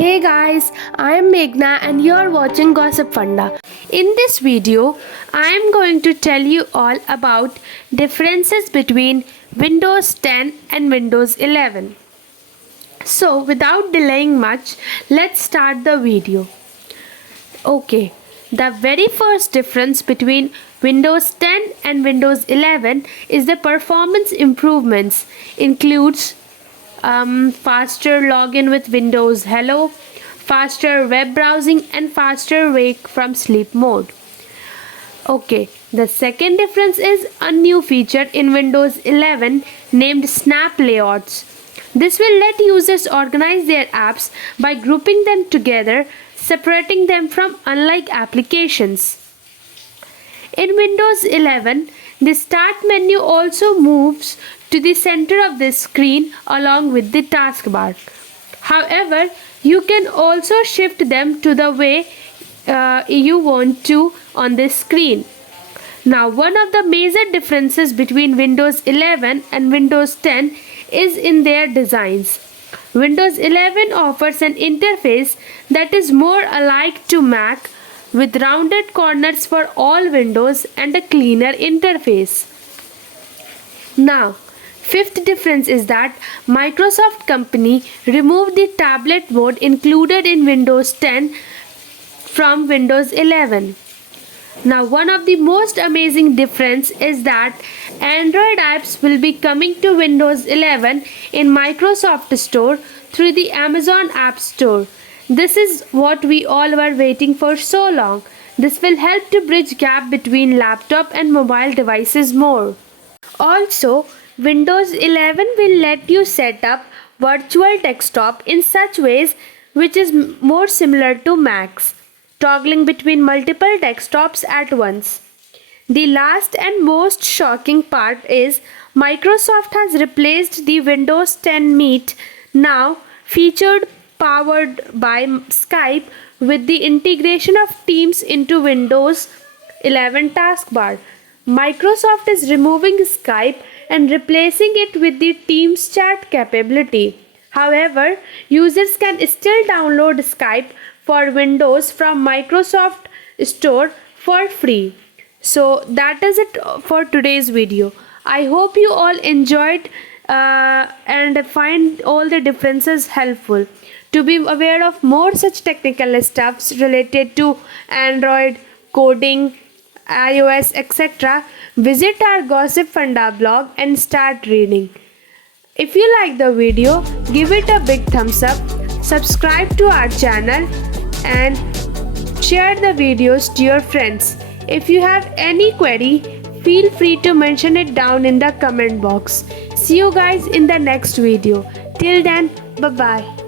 Hey guys, I am Meghna and you are watching Gossipfunda. In this video, I am going to tell you all about differences between Windows 10 and Windows 11. So without delaying much, let's start the video. Okay, the very first difference between Windows 10 and Windows 11 is the performance improvements. Includes faster login with Windows Hello, faster web browsing, and faster wake from sleep mode. Okay, the second difference is a new feature in Windows 11 named Snap Layouts. This will let users organize their apps by grouping them together, separating them from unlike applications. In Windows 11, the Start menu also moves to the center of the screen along with the taskbar. However, you can also shift them to the way you want to on the screen. Now, one of the major differences between Windows 11 and Windows 10 is in their designs. Windows 11 offers an interface that is more alike to Mac, with rounded corners for all windows and a cleaner interface. Now, fifth difference is that Microsoft company removed the tablet mode included in Windows 10 from Windows 11. Now, one of the most amazing difference is that Android apps will be coming to Windows 11 in Microsoft Store through the Amazon App Store. This is what we all were waiting for so long. This will help to bridge gap between laptop and mobile devices more. Also, Windows 11 will let you set up virtual desktop in such ways which is more similar to Macs, toggling between multiple desktops at once. The last and most shocking part is Microsoft has replaced the Windows 10 Meet, now featured powered by Skype, with the integration of Teams into Windows 11 taskbar. Microsoft is removing Skype and replacing it with the Teams chat capability. However, users can still download Skype for Windows from Microsoft Store for free. So that is it for today's video. I hope you all enjoyed and find all the differences helpful. To be aware of more such technical stuffs related to Android, coding, iOS, etc., visit our Gossipfunda blog and start reading. If you like the video, give it a big thumbs up, subscribe to our channel, and share the videos to your friends. If you have any query, feel free to mention it down in the comment box. See you guys in the next video. Till then, bye bye.